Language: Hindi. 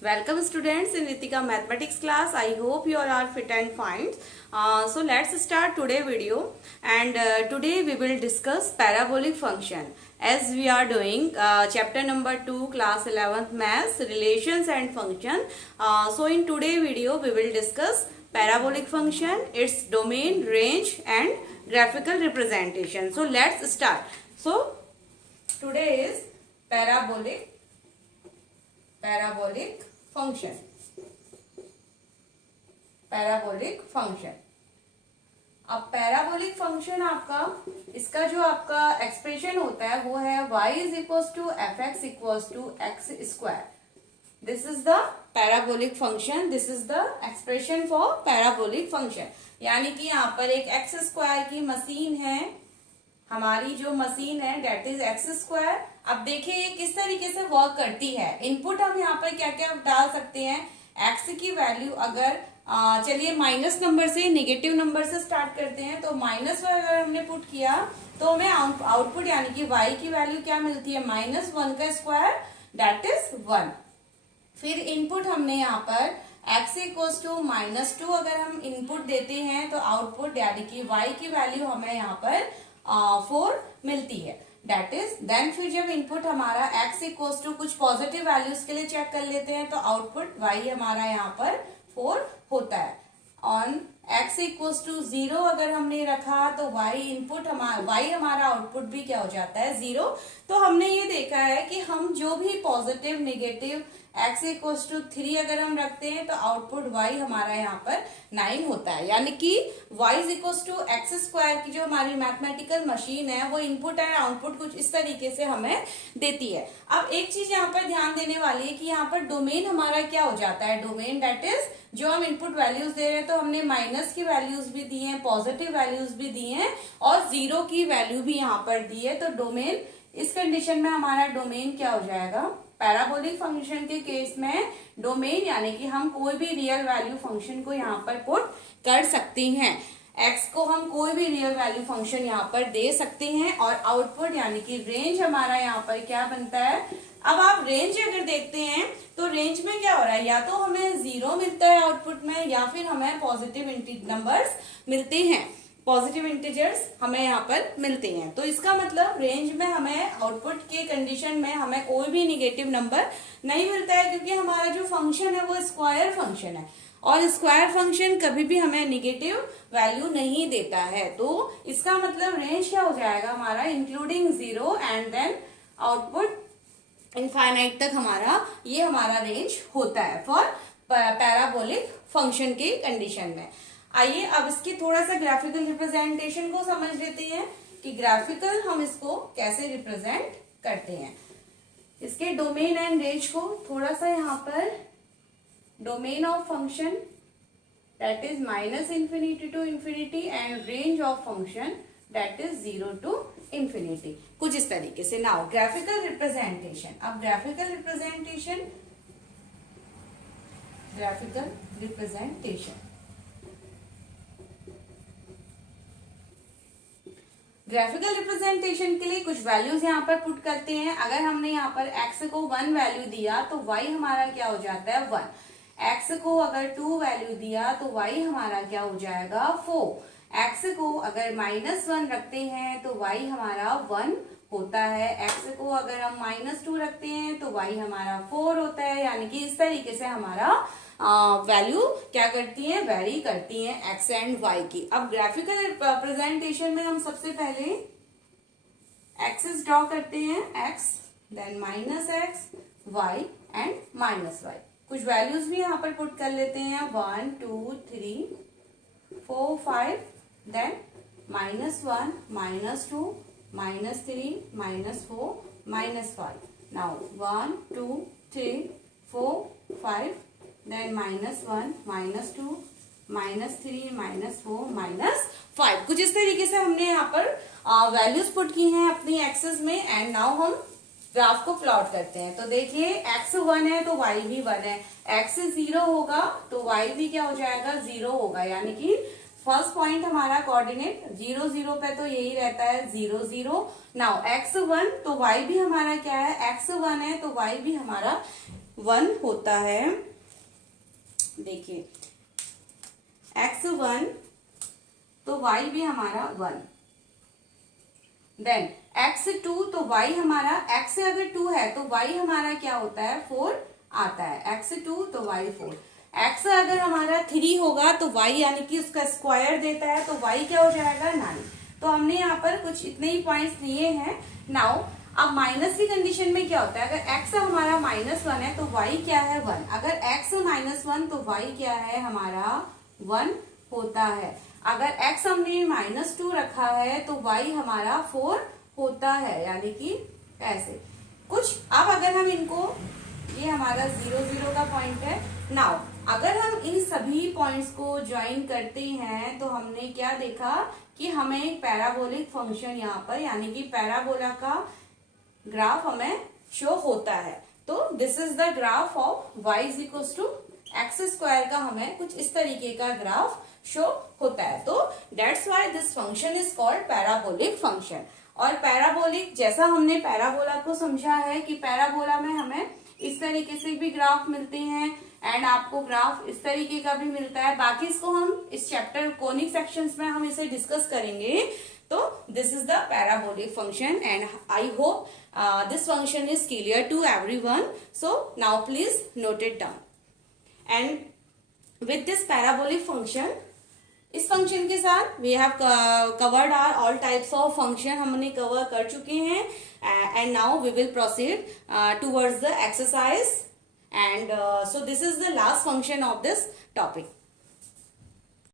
Welcome students in Ritika mathematics class. I hope you all are fit and fine. So let's start today video, and today we will discuss parabolic function as we are doing chapter number 2 class 11th maths relations and function. So in today video we will discuss parabolic function, its domain, range and graphical representation. So let's start. So today is parabolic function. Parabolic function. अब पैराबोलिक फंक्शन आपका इसका जो आपका एक्सप्रेशन होता है वो है y is equal to f x equal to x square. This is the parabolic function. This is the expression for parabolic function. यानी कि यहाँ पर एक एक्स स्क्वायर की मशीन है, हमारी जो मशीन है डेट इज एक्स स्क्वायर. अब देखिए ये किस तरीके से वर्क करती है. इनपुट हम यहाँ पर क्या क्या डाल सकते हैं. एक्स की वैल्यू अगर चलिए माइनस नंबर से, नेगेटिव नंबर से स्टार्ट करते हैं. तो माइनस अगर हमने पुट किया तो हमें आउटपुट यानी कि y की वैल्यू क्या मिलती है, -1 का स्क्वायर डेट इज 1. फिर इनपुट हमने यहाँ पर x इक्वल्स टू -2 अगर हम इनपुट देते हैं तो आउटपुट यानी कि y की वैल्यू हमें यहाँ पर 4 मिलती है. डेट इज देन फिर जब इनपुट हमारा x इक्वल्स टू कुछ पॉजिटिव वैल्यूज के लिए चेक कर लेते हैं तो आउटपुट y हमारा यहाँ पर 4 होता है. ऑन x इक्वल्स टू 0 अगर हमने रखा तो y इनपुट y हमारा आउटपुट भी क्या हो जाता है 0. तो हमने ये देखा है कि हम जो भी positive negative x equals to 3 अगर हम रखते हैं तो आउटपुट y हमारा यहाँ पर 9 होता है. यानी कि y is equals to x square की जो हमारी मैथमेटिकल मशीन है वो इनपुट एंड आउटपुट कुछ इस तरीके से हमें देती है. अब एक चीज यहाँ पर ध्यान देने वाली है कि यहाँ पर डोमेन हमारा क्या हो जाता है. डोमेन डेट इज जो हम इनपुट वैल्यूज दे रहे हैं तो हमने माइनस की वैल्यूज भी दी हैं, पॉजिटिव वैल्यूज भी दी हैं और 0 की वैल्यू भी यहाँ पर दी है. तो डोमेन इस कंडीशन में हमारा डोमेन क्या हो जाएगा. पैराबोलिक फंक्शन के केस में डोमेन यानी कि हम कोई भी रियल वैल्यू फंक्शन को यहाँ पर पुट कर सकते हैं. x को हम कोई भी रियल वैल्यू फंक्शन यहाँ पर दे सकते हैं और आउटपुट यानी कि रेंज हमारा यहाँ पर क्या बनता है. अब आप रेंज अगर देखते हैं तो रेंज में क्या हो रहा है, या तो हमें 0 मिलता है आउटपुट में या फिर हमें पॉजिटिव नंबर्स मिलते हैं, पॉजिटिव इंटीजर्स हमें यहाँ पर मिलते हैं. तो इसका मतलब रेंज में हमें आउटपुट के कंडीशन में हमें कोई भी निगेटिव नंबर नहीं मिलता है क्योंकि हमारा जो फंक्शन है वो स्क्वायर फंक्शन है और स्क्वायर फंक्शन कभी भी हमें निगेटिव वैल्यू नहीं देता है. तो इसका मतलब रेंज क्या हो जाएगा हमारा, including 0 and then output infinite तक ये हमारा रेंज होता है फॉर पैराबोलिक फंक्शन के कंडीशन में. आइए अब इसकी थोड़ा सा ग्राफिकल रिप्रेजेंटेशन को समझ लेते हैं कि ग्राफिकल हम इसको कैसे रिप्रेजेंट करते हैं. इसके डोमेन एंड रेंज को थोड़ा सा यहाँ पर domain of function that is -∞ to infinity and range of function that is 0 to infinity, कुछ इस तरीके से. Now graphical representation. अब ग्राफिकल रिप्रेजेंटेशन ग्राफिकल रिप्रेजेंटेशन के लिए कुछ वैल्यूज यहाँ पर पुट करते हैं. अगर हमने यहाँ पर x को 1 वैल्यू दिया तो y हमारा क्या हो जाता है 1. x को अगर 2 वैल्यू दिया तो y हमारा क्या हो जाएगा 4. x को अगर -1 रखते हैं तो y हमारा 1 होता है. x को अगर हम -2 रखते हैं तो y हमारा 4 होता है. यानी कि इस तरीके से हमारा वैल्यू क्या करती है, वेरी करती है x एंड y की. अब ग्राफिकल रिप्रेजेंटेशन में हम सबसे पहले एक्सिस ड्रॉ करते हैं, x then -x y and -y. कुछ वैल्यूज भी यहाँ पर पुट कर लेते हैं 1 2 3 4 5 देन -1 -2 -3 -4 -5. Now 1 2 3 4 5 then -1 -2 -3 -4 -5. कुछ इस तरीके से हमने यहाँ पर वैल्यूज पुट की हैं अपनी एक्सेस में. एंड नाउ हम ग्राफ को प्लॉट करते हैं. तो देखिए x 1 है तो y भी 1 है, x 0 होगा तो y भी क्या हो जाएगा 0 होगा. यानी कि फर्स्ट पॉइंट हमारा कोऑर्डिनेट 0 0 पे तो यही रहता है 0 0। नाउ x1 तो y भी हमारा क्या है, x1 है तो y भी हमारा 1 होता है। देखिए x1 तो y भी हमारा 1। देन x2 तो y हमारा, x से अगर 2 है तो y हमारा क्या होता है 4 आता है, x2 तो y 4। x अगर हमारा 3 होगा तो y यानी कि उसका स्क्वायर देता है तो y क्या हो जाएगा 9। तो हमने यहाँ पर कुछ इतने ही पॉइंट्स लिए हैं। नाउ अब माइनस की कंडीशन में क्या होता है, अगर x हमारा -1 है तो y क्या है 1। अगर x -1 तो y क्या है हमारा 1 होता है। अगर x हमने -2 रखा है तो y हमारा 4 होता है, यानी कि ऐसे कुछ। अब अगर हम इनको, ये हमारा 0 0 का पॉइंट है। नाउ अगर हम इन सभी पॉइंट्स को ज्वाइन करते हैं तो हमने क्या देखा कि हमें एक पैराबोलिक फंक्शन यहाँ पर, यानी कि पैराबोला का ग्राफ हमें शो होता है। तो this is the graph of y is equal to x square का हमें कुछ इस तरीके का ग्राफ शो होता है। तो that's why this function is called parabolic function. और पैराबोलिक, जैसा हमने पैराबोला को समझा है कि पैराबोला में हमें इस तरीके से भी ग्राफ मिलते हैं एंड आपको ग्राफ इस तरीके का भी मिलता है। बाकी इसको हम इस चैप्टर कोनिक सेक्शंस में हम इसे डिस्कस करेंगे। तो this is the parabolic function and I hope this function is clear to everyone. So now please note it down. And with this parabolic function, इस फंक्शन के साथ we have covered are all types of function, हमने कवर कर चुके हैं। And now we will proceed towards the exercise and so this is the last function of this topic.